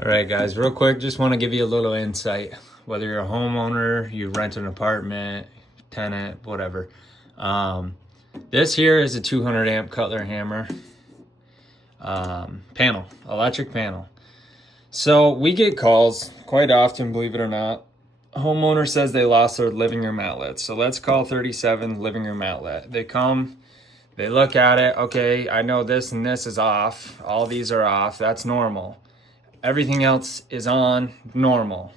All right, guys, real quick, just want to give you a little insight. Whether you're a homeowner, you rent an apartment, tenant, whatever. This here is a 200 amp Cutler hammer panel, electric panel. So we get calls quite often, believe it or not. A homeowner says they lost their living room outlet. So let's call 37 living room outlet. They come, they look at it. Okay, I know this and this is off. All these are off. That's normal. Everything else is on, normal.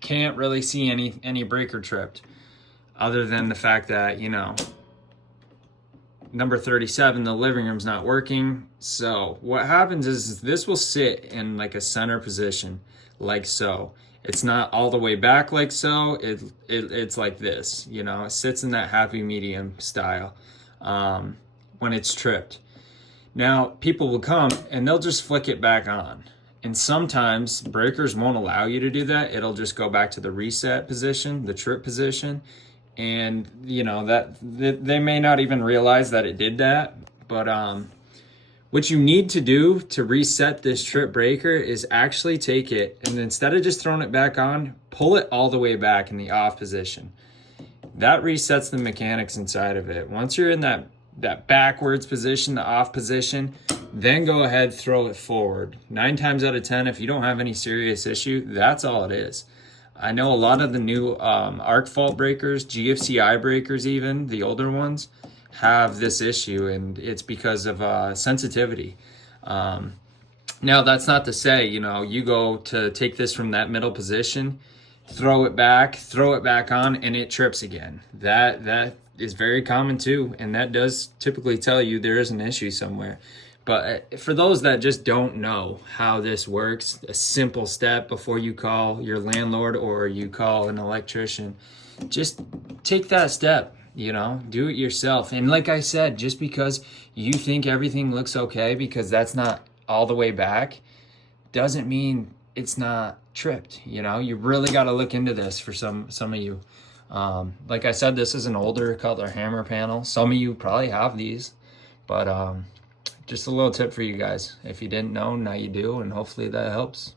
Can't really see any breaker tripped, other than the fact that, number 37, the living room's not working. So what happens is this will sit in like a center position, like so. It's not all the way back like so. It's like this, it sits in that happy medium style when it's tripped. Now, people will come and they'll just flick it back on. And sometimes breakers won't allow you to do that. It'll just go back to the reset position, the trip position. And that they may not even realize that it did that. But what you need to do to reset this trip breaker is actually take it and instead of just throwing it back on, pull it all the way back in the off position. That resets the mechanics inside of it. Once you're in that backwards position, the off position, then go ahead, throw it forward. 9 times out of 10, if you don't have any serious issue, that's all it is. I know a lot of the new arc fault breakers, GFCI breakers even, the older ones, have this issue, and it's because of sensitivity. Now, that's not to say, you go to take this from that middle position, throw it back on, and it trips again. That is very common too, and that does typically tell you there is an issue somewhere. But for those that just don't know how this works, a simple step before you call your landlord or you call an electrician, just take that step, do it yourself. And like I said, just because you think everything looks okay because that's not all the way back, doesn't mean it's not tripped. You really got to look into this for some of you. Like I said, this is an older Cutler hammer panel. Some of you probably have these, but just a little tip for you guys. If you didn't know, now you do, and hopefully that helps.